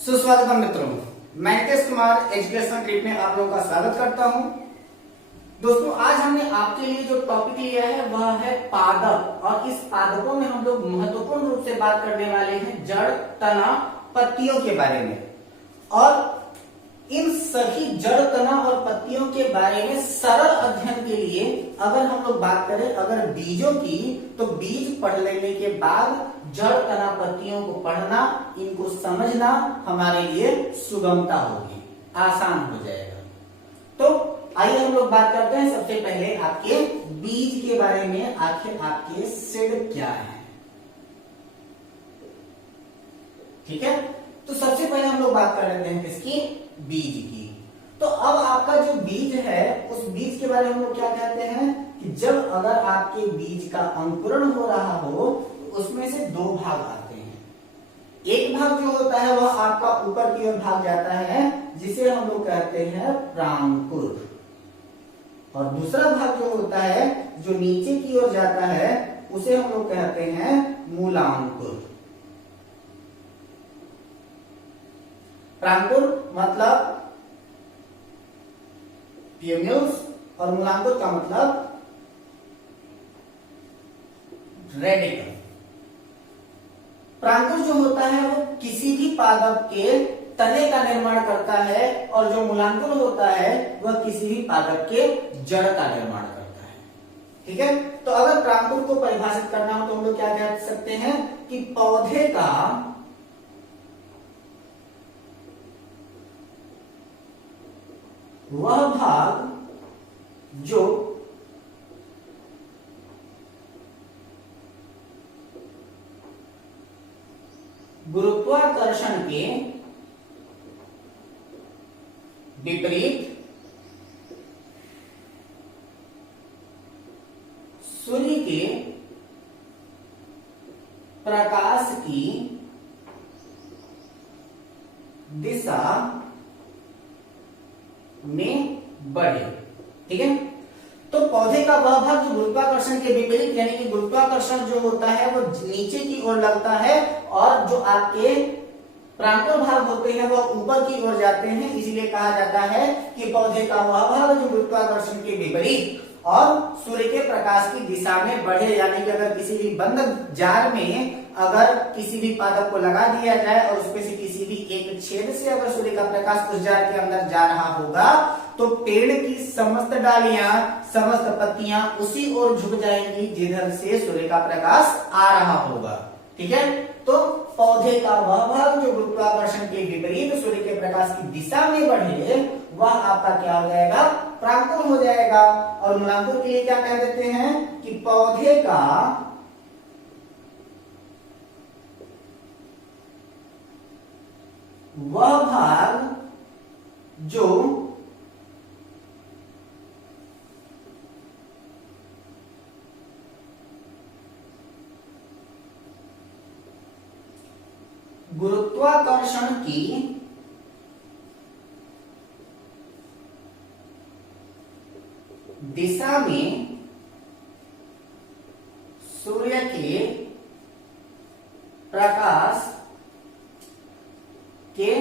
सुस्वागतम मित्रों, मैं नितेश कुमार एजुकेशनल ट्रिप में आप लोगों का स्वागत करता हूं। दोस्तों, आज हमने आपके लिए जो टॉपिक लिया है वह है पादप, और इस पादपों में हम लोग महत्वपूर्ण रूप से बात करने वाले हैं जड़, तना, पत्तियों के बारे में। और इन सभी जड़, तना और पत्तियों के बारे में सरल अध्ययन के लिए अगर हम लोग बात करें अगर बीजों की, तो बीज पढ़ लेने के बाद जड़, तना, पत्तियों को पढ़ना, इनको समझना हमारे लिए सुगमता होगी, आसान हो जाएगा। तो आइए हम लोग बात करते हैं सबसे पहले आपके बीज के बारे में। आखिर आपके सीड क्या है, ठीक है। तो सबसे पहले हम लोग बात कर लेते हैं किसकी, बीज की। तो अब आपका जो बीज है उस बीज के बारे में हम लोग क्या कहते हैं कि जब अगर आपके बीज का अंकुरण हो रहा हो तो उसमें से दो भाग आते हैं। एक भाग जो होता है वह आपका ऊपर की ओर भाग जाता है जिसे हम लोग कहते हैं प्रांकुर, और दूसरा भाग जो होता है जो नीचे की ओर जाता है उसे हम लोग कहते हैं मूलांकुर। प्रांकुर मतलब प्यून्यूल्स और मूलांकुर का मतलब रेडिकल। प्रांकुर जो होता है वो किसी भी पादप के तने का निर्माण करता है, और जो मूलांकुर होता है वह किसी भी पादप के जड़ का निर्माण करता है, ठीक है। तो अगर प्रांकुर को परिभाषित करना हो तो हम लोग क्या कह सकते हैं कि पौधे का वह भाग जो गुरुत्वाकर्षण के विपरीत सूर्य के प्रकाश की दिशा में बढ़े, ठीक है। तो पौधे का वह भाग जो गुरुत्वाकर्षण के विपरीत, यानी कि गुरुत्वाकर्षण जो होता है वो नीचे की ओर लगता है, और जो आपके प्रांकुर भाग होते हैं वह ऊपर की ओर जाते हैं, इसलिए कहा जाता है कि पौधे का वह भाग जो गुरुत्वाकर्षण के विपरीत और सूर्य के प्रकाश की दिशा में बढ़े। यानी कि अगर किसी भी बंद जार में अगर किसी भी पादप को लगा दिया जाए और उसमें से किसी भी एक छेद से अगर सूर्य का प्रकाश उस जार के अंदर जा रहा होगा तो पेड़ की समस्त डालियां, समस्त पत्तियां उसी ओर झुक जाएंगी जिधर से सूर्य का प्रकाश आ रहा होगा, ठीक है। तो पौधे का वह भाग जो गुरुत्वाकर्षण के विपरीत सूर्य के प्रकाश की दिशा में बढ़े वह आपका क्या हो जाएगा, प्रांकुर हो जाएगा। और मूलांकुर के लिए क्या कह देते हैं कि पौधे का वह भाग जो गुरुत्वाकर्षण की दिशा में सूर्य के प्रकाश के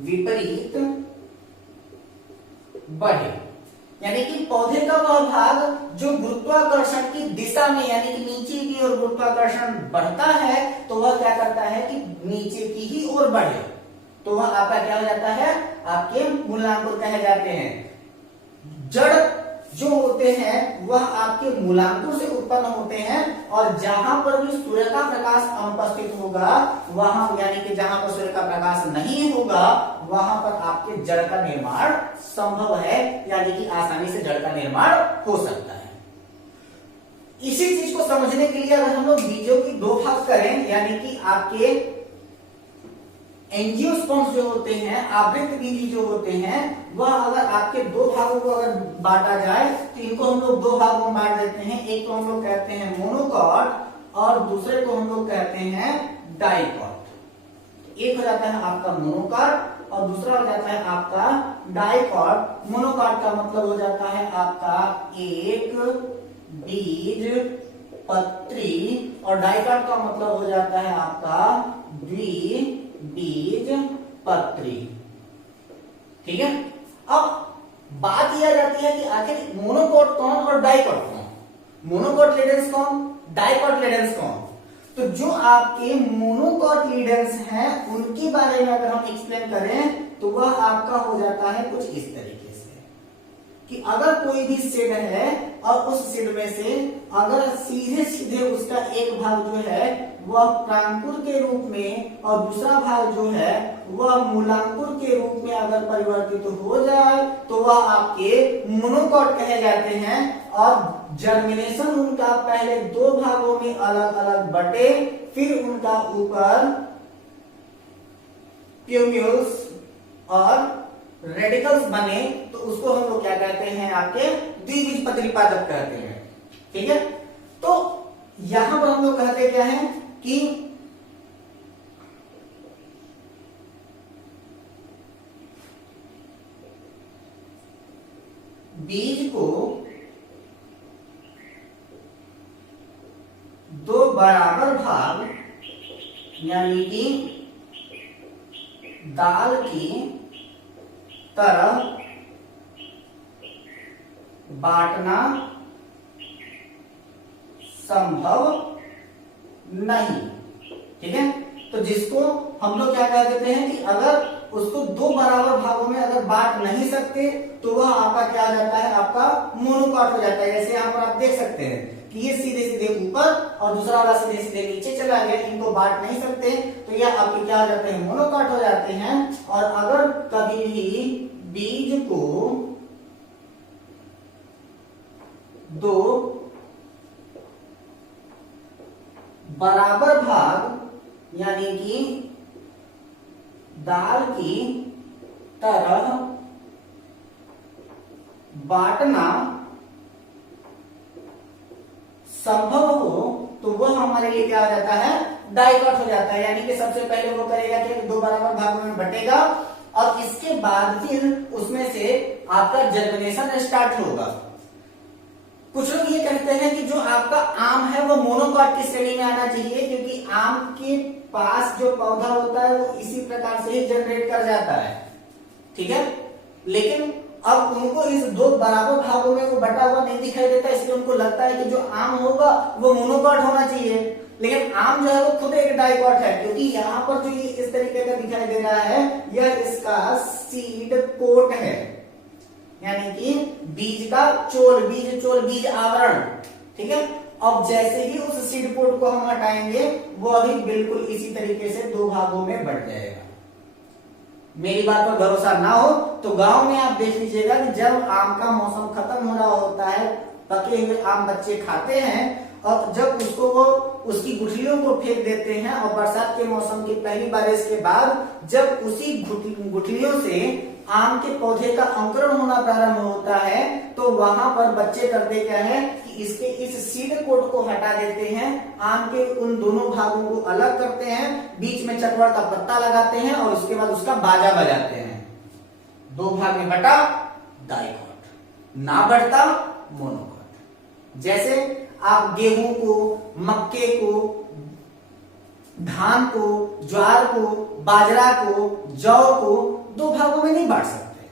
विपरीत बढ़े, यानी कि पौधे का वह भाग जो गुरुत्वाकर्षण की दिशा में, यानी कि नीचे की ओर गुरुत्वाकर्षण बढ़ता है तो वह क्या करता है कि नीचे की ही ओर बढ़े, तो वह आपका क्या हो जाता है, आपके मूलांकुर कहे जाते हैं। जड़ जो होते हैं वह आपके मूलांकुर से उत्पन्न होते हैं, और जहां पर भी सूर्य का प्रकाश अनुपस्थित होगा वहां, यानी कि जहां पर सूर्य का प्रकाश नहीं होगा वहां पर आपके जड़ का निर्माण संभव है, यानी कि आसानी से जड़ का निर्माण हो सकता है। इसी चीज को समझने के लिए अगर हम लोग बीजों की दो भाग करें, यानी कि आपके एंजियोस्पर्म्स जो होते हैं, आवृत बीज जो होते हैं, वह अगर आपके दो भागों को अगर बांटा जाए तो इनको हम लोग दो भागों में बांट देते हैं। एक को हम लोग कहते हैं मोनोकॉट और दूसरे को हम लोग कहते हैं डाइकॉट। एक हो जाता है आपका मोनोकॉट और दूसरा हो जाता है आपका डाइकॉट। मोनोकॉट का मतलब हो जाता है आपका एक बीज पत्री, और डाइकॉट का मतलब हो जाता है आपका द्विबीजपत्री। बीज पत्री। ठीक है, अब बात यह जाती है कि आखिर मोनोकोट कौन और डाइकोट कौन, मोनोकोटलिडेंस कौन, डाइकोटलिडेंस कौन। तो जो आपके मोनोकोटलिडेंस हैं उनके बारे में अगर हम एक्सप्लेन करें तो वह आपका हो जाता है कुछ इस तरीके से कि अगर कोई भी सीड है और उस सीड में से अगर सीधे सीधे उसका एक भाग जो है वह प्रांकुर के रूप में और दूसरा भाग जो है वह मूलांकुर के रूप में अगर परिवर्तित हो जाए तो वह आपके मोनोकोट कहे जाते हैं। और जर्मिनेशन उनका पहले दो भागों में अलग अलग बटे, फिर उनका ऊपर प्यूम्यूल्स और रेडिकल्स बने तो उसको हम लोग क्या कहते हैं, आपके द्विबीजपत्री पादप कहते हैं। ठीक है, तो यहां पर हम लोग कहते क्या है कि बीज को दो बराबर भाग यानी कि दाल की तरह बांटना संभव नहीं। ठीक है, तो जिसको हम लोग क्या कह देते हैं कि अगर उसको दो बराबर भागों में अगर बांट नहीं सकते तो वह आपका क्या हो जाता है, आपका मोनोकोट हो जाता है। जैसे यहाँ पर आप देख सकते हैं कि ये सीधे सीधे ऊपर और दूसरा वाला सीधे सीधे नीचे चला गया, इनको बांट नहीं सकते तो यह आपके क्या हो जाते हैं, मोनोकोट हो जाते हैं। और अगर कभी भी बीज को दो बराबर भाग यानी कि दाल की तरह बांटना संभव हो तो वह हमारे लिए क्या हो जाता है, डाइकोट हो जाता है। यानी कि सबसे पहले वो करेगा कि दो बराबर भागों में बटेगा और इसके बाद फिर उसमें से आपका जर्मिनेशन स्टार्ट होगा। कुछ लोग ये कहते हैं कि जो आपका आम है वो मोनोकोट की श्रेणी में आना चाहिए क्योंकि आम के पास जो पौधा होता है वो इसी प्रकार से ही जनरेट कर जाता है। ठीक है, लेकिन अब उनको इस दो बराबर भागों में वो बटा हुआ नहीं दिखाई देता, इसलिए उनको लगता है कि जो आम होगा वो मोनोकोट होना चाहिए, लेकिन आम जो है वो खुद एक डाइकोट है क्योंकि यहाँ पर जो ये इस तरीके का दिखाई दे रहा है यह इसका सीड कोट है यानी कि बीज का चोल, बीज आवरण। ठीक है, अब जैसे ही उस सीड कोट को हम हटाएंगे वो अभी बिल्कुल इसी तरीके से दो भागों में बढ़ जाएगा। मेरी बात पर भरोसा ना हो तो गांव में आप देख लीजिएगा कि जब आम का मौसम खत्म हो रहा होता है, पके हुए आम बच्चे खाते हैं और जब उसको वो उसकी गुठलियों को फेंक देते हैं और बरसात के मौसम की पहली बारिश के बाद जब उसी गुठलियों से आम के पौधे का अंकुरण होना प्रारंभ होता है तो वहां पर बच्चे करते क्या है कि इसके इस सीड कोट को हटा देते हैं, आम के उन दोनों भागों को अलग करते हैं, बीच में चटवड़ का पत्ता लगाते हैं और उसके बाद उसका बाजा बजाते हैं। दो भाग में बटा डाइकोट, ना बढ़ता मोनोकोट। जैसे आप गेहूं को, मक्के को, धान को, ज्वार को, बाजरा को, जौ को दो भागों में नहीं बांट सकते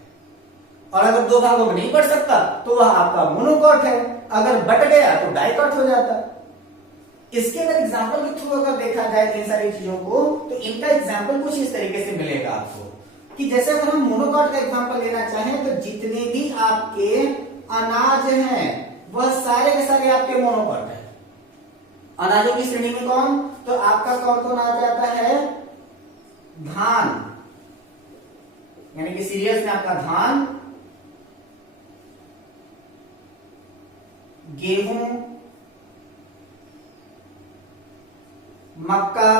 और अगर दो भागों में नहीं बढ़ सकता तो वह आपका मोनोकोट है, अगर बट गया तो डाइकोट हो जाता। इसके अगर एग्जाम्पल के थ्रू अगर देखा जाए इन सारी चीजों को तो इनका एग्जाम्पल कुछ इस तरीके से मिलेगा आपको कि जैसे अगर हम मोनोकोट का एग्जाम्पल लेना चाहें तो जितने भी आपके अनाज हैं वह सारे के सारे आपके मोनोकोट है। अनाजों की श्रेणी में कौन, तो आपका कौन कौन आ जाता है, धान यानी कि सीरियल्स में आपका धान, गेहूं, मक्का,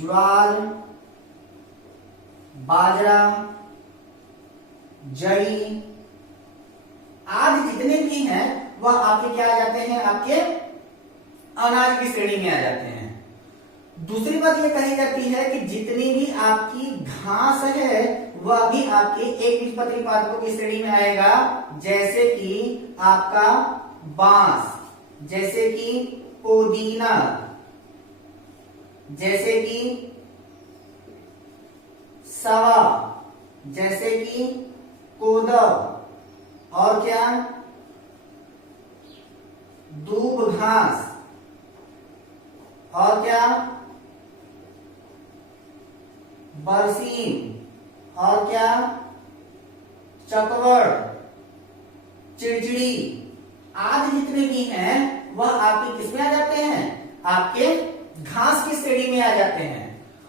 ज्वार, बाजरा, जई आदि जितने भी हैं वह आपके क्या आ जाते हैं, आपके अनाज की श्रेणी में आ जाते हैं। दूसरी बात यह कही जाती है कि जितनी भी आपकी घास है वह भी आपके एक बीजपत्री पादपों की श्रेणी में आएगा, जैसे कि आपका बांस, जैसे कि पुदीना, जैसे कि सवा, जैसे कि कोदव, और क्या दूब घास, और क्या बरसीम, और क्या चकवड़, चिड़चिड़ी आदि जितने भी हैं वह आपके किसमें आ जाते हैं, आपके घास की श्रेणी में आ जाते हैं।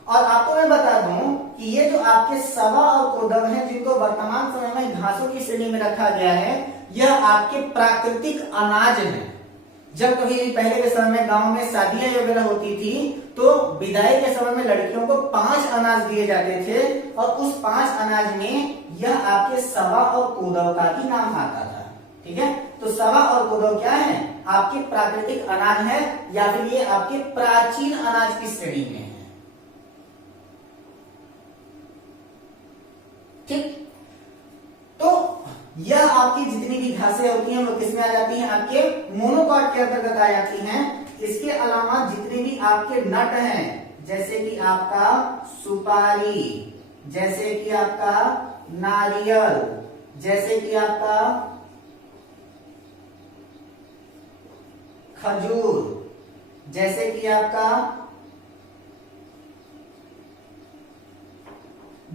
और आपको मैं बता दूं कि ये जो आपके सवा और कोदव हैं जिनको वर्तमान समय में घासों की श्रेणी में रखा गया है, यह आपके प्राकृतिक अनाज हैं। जब कभी पहले के समय में गांव में शादियां वगैरह होती थी तो विदाई के समय में लड़कियों को 5 अनाज दिए जाते थे और उस 5 अनाज में यह आपके सवा और कोदव का भी नाम आता था। ठीक है, तो सवा और कोदव क्या है, आपके प्राकृतिक अनाज है या फिर ये आपके प्राचीन अनाज की श्रेणी में है। ठीक, तो यह आपकी जितनी भी घासें होती हैं वो किसमें आ जाती हैं, आपके मोनोकॉट के अंतर्गत आ जाती हैं। इसके अलावा जितने भी आपके नट हैं, जैसे कि आपका सुपारी, जैसे कि आपका नारियल, जैसे कि आपका खजूर, जैसे कि आपका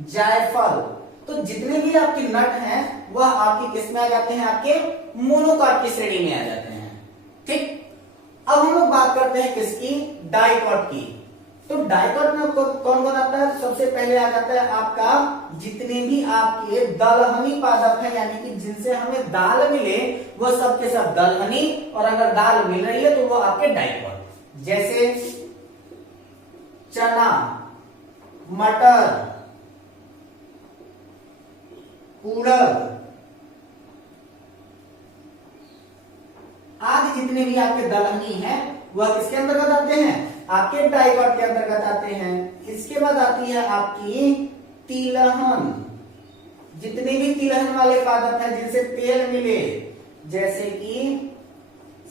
जायफल, तो जितने भी आपके नट हैं वह आपके किसमें आ जाते हैं, आपके मोनोकॉट की श्रेणी में आ जाते हैं। ठीक, अब हम लोग बात करते हैं किसकी, डाइकॉट की। तो डाइकॉट में कौन कौन आता है, सबसे पहले आ जाता है आपका जितने भी आपके दलहनी पादप है, यानी कि जिनसे हमें दाल मिले वह सब के सब दलहनी, और अगर दाल मिल रही है तो वो आपके डाइकॉट, जैसे चना, मटर, उड़द आदि जितने भी आपके दलहनी हैं वह किसके अंतर्गत आते हैं, आपके डाइकॉट के अंतर्गत आते हैं। इसके बाद आती है आपकी तिलहन, जितने भी तिलहन वाले पादप हैं जिनसे तेल मिले, जैसे कि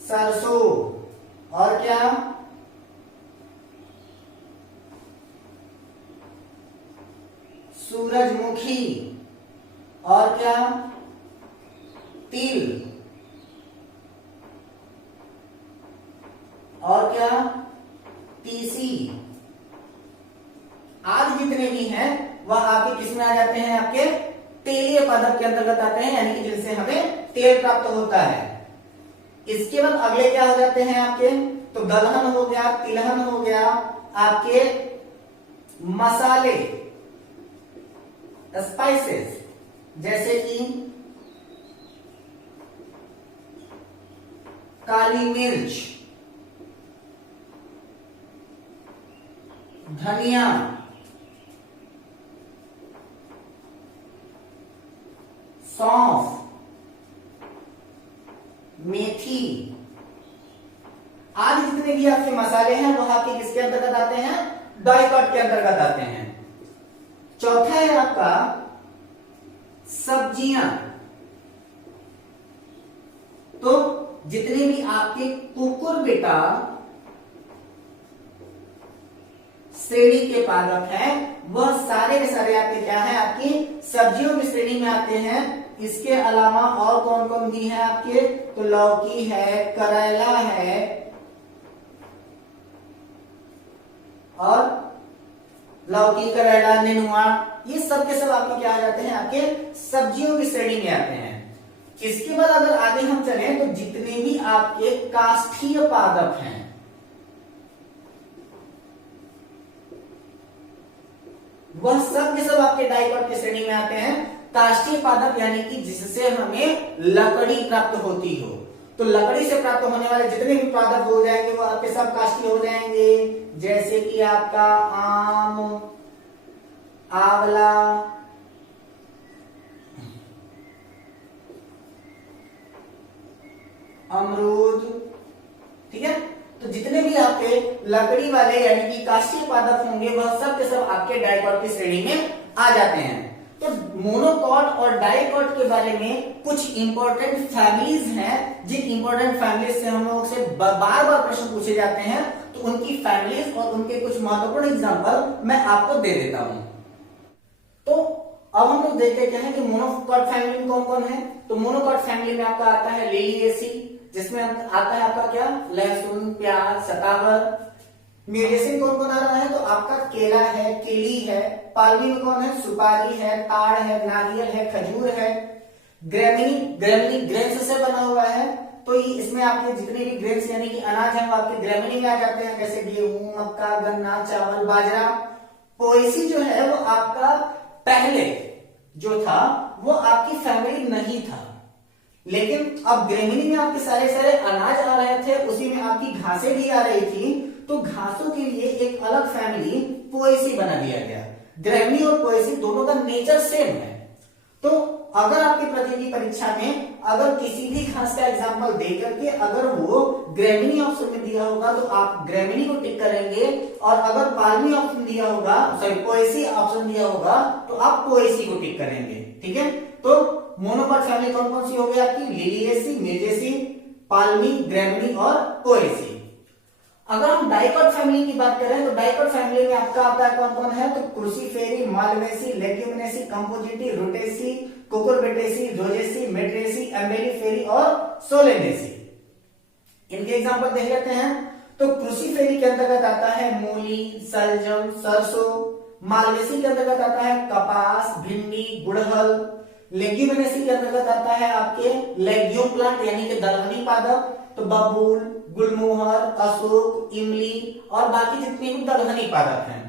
सरसों, और क्या सूरजमुखी, और क्या तिल, और क्या तीसी आदि जितने भी हैं वह आपके किसमें आ जाते हैं, आपके तेलीय पादप के अंतर्गत आते हैं, यानी कि जिनसे हमें तेल प्राप्त होता है। इसके बाद अगले क्या हो जाते हैं आपके, तो दलहन हो गया, तिलहन हो गया, आपके मसाले स्पाइसेस, जैसे कि काली मिर्च, धनिया, सौंफ, मेथी आदि जितने भी आपके मसाले हैं वह आपके किसके अंतर्गत आते हैं, डाइकॉट के अंतर्गत आते हैं। चौथा है आपका सब्जियां, तो जितने भी आपके कुकुरबिटा श्रेणी के पादप हैं वह सारे के सारे आपके क्या है, आपकी सब्जियों की श्रेणी में आते हैं। इसके अलावा और कौन कौन भी है आपके, तो लौकी है, करेला है, और लौकी, करेला, नेनुआ, ये सब के सब आपके क्या आ जाते हैं, आपके सब्जियों की श्रेणी में आते हैं। इसके बाद अगर आगे हम चलें तो जितने भी आपके काष्ठीय पादप हैं वह सब के सब आपके डाइकॉट की श्रेणी में आते हैं। काष्ठीय पादप यानी कि जिससे हमें लकड़ी प्राप्त होती हो, तो लकड़ी से प्राप्त होने वाले जितने भी पादप हो जाएंगे वो आपके सब काष्ठीय हो जाएंगे, जैसे कि आपका आम, आंवला, अमरूद। ठीक है, तो जितने भी आपके लकड़ी वाले यानी कि काष्ठीय पादप होंगे वह सब के सब आपके डाइकॉट की श्रेणी में आ जाते हैं। तो मोनोकॉट और डाइकॉट के बारे में कुछ इंपॉर्टेंट फैमिलीज हैं, जिन इंपॉर्टेंट फैमिलीज से हम लोग से बार बार प्रश्न पूछे जाते हैं, तो उनकी फैमिलीज और उनके कुछ महत्वपूर्ण एग्जांपल मैं आपको दे देता हूं। तो अब हम लोग देखते क्या है कि मोनोकॉट फैमिली में कौन कौन है। तो मोनोकॉट फैमिली में आपका आता है लिलिएसी, जिसमें आता है आपका क्या, लहसुन, प्याज, शतावर। म्यूरेसी कौन कौन आ रहा है, तो आपका केला है, केली है। पालवी में कौन है, सुपारी है, ताड़ है, नारियल है, खजूर है। ग्रेमिनी, ग्रेमिनी ग्रेन्स से बना हुआ है, तो इसमें आपके जितने भी ग्रेन्स यानी कि अनाज है वो आपके ग्रेमिनी में आ जाते हैं, जैसे गेहूं, मक्का, गन्ना, चावल, बाजरा। पोएसी जो है वो आपका पहले जो था वो आपकी फैमिली नहीं था, लेकिन अब ग्रेमिनी में आपके सारे सारे अनाज आ रहे थे, उसी में आपकी घासें भी आ रही थी, तो घासों के लिए एक अलग फैमिली पोएसी बना दिया गया। ग्रेमिनी और पोएसी दोनों का नेचर सेम है। तो अगर आपकी प्रतियोगी परीक्षा में अगर किसी भी घास का एग्जांपल देकर के अगर वो ग्रेमिनी ऑप्शन में दिया होगा तो आप ग्रेमिनी को टिक करेंगे, और अगर पालमी ऑप्शन दिया होगा, सॉरी पोएसी ऑप्शन दिया होगा, तो आप पोएसी को टिक करेंगे। ठीक है, तो मोनोकॉट फैमिली कौन कौन सी हो गई आपकी, लिलिएसी, म्यूरेसी, पालमी, ग्रेमिनी और पोएसी। अगर हम डाइकॉट फैमिली की बात करें तो डाइकॉट फैमिली में आपका आता है कौन कौन है, तो Cruciferae, Malvaceae, Leguminosae, Compositae, Rutaceae, Cucurbitaceae, Rosaceae, Myrtaceae, Umbelliferae और सोलेनेसी। इनके एग्जांपल देख लेते हैं। तो क्रूसीफेरी के अंतर्गत आता है मूली, सलजम, सरसों। मालवेसी के अंतर्गत आता है कपास, भिंडी, गुड़हल। लेग्यूमिनेसी के अंतर्गत आता है आपके लेग्यूम प्लांट यानी कि दलहनी पादप, तो बबूल, गुलमोहर, अशोक, इमली और बाकी जितने भी दलहनी पादप हैं।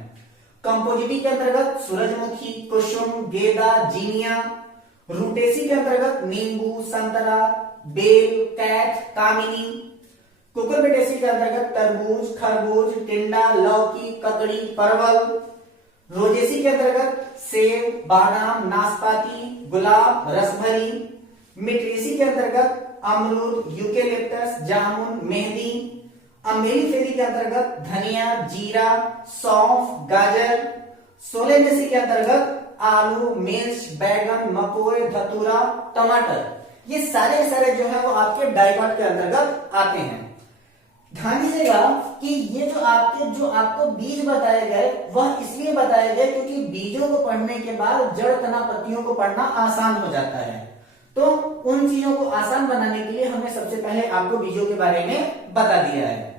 कंपोजिटी के अंतर्गत सूरजमुखी, कुसुम, गेंदा, जीनिया। रूटेसी के अंतर्गत नींबू, संतरा, बेल, कैट, कामिनी। कुकुरबिटेसी के अंतर्गत तरबूज, खरबूज, टिंडा, लौकी, ककड़ी, परवल। रोजेसी के अंतर्गत सेब, बादाम, नाशपाती, गुलाब, रसभरी। मिट्रेसी के अंतर्गत अमरूद, यूकेलिप्टस, जामुन, मेहंदी। अम्बेलिफेरी के अंतर्गत धनिया, जीरा, सौंफ, गाजर। सोलेनेसी के अंतर्गत आलू, मिर्च, बैगन, मकोई, धतूरा, टमाटर। ये सारे सारे जो है वो आपके डाइकॉट के अंतर्गत आते हैं। ध्यान दीजिएगा कि ये जो आपको बीज बताए गए वह इसलिए बताए गए क्योंकि बीजों को पढ़ने के बाद जड़ तना पत्तियों को पढ़ना आसान हो जाता है। तो उन चीजों को आसान बनाने के लिए हमने सबसे पहले आपको बीजों के बारे में बता दिया है।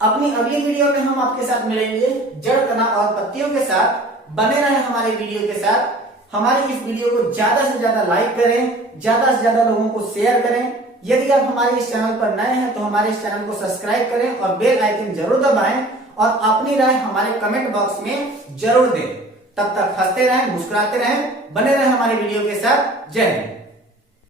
अपनी अगली वीडियो में हम आपके साथ मिलेंगे जड़ तना और पत्तियों के साथ। बने रहे हमारे वीडियो के साथ। हमारे इस वीडियो को ज्यादा से ज्यादा लाइक करें, ज्यादा से ज्यादा लोगों को शेयर करें। यदि आप हमारे इस चैनल पर नए हैं तो हमारे इस चैनल को सब्सक्राइब करें और बेल आइकन जरूर दबाएं और अपनी राय हमारे कमेंट बॉक्स में जरूर दें। तब तक हंसते रहें, मुस्कुराते रहें, बने रहें हमारे वीडियो के साथ। जय हिंद।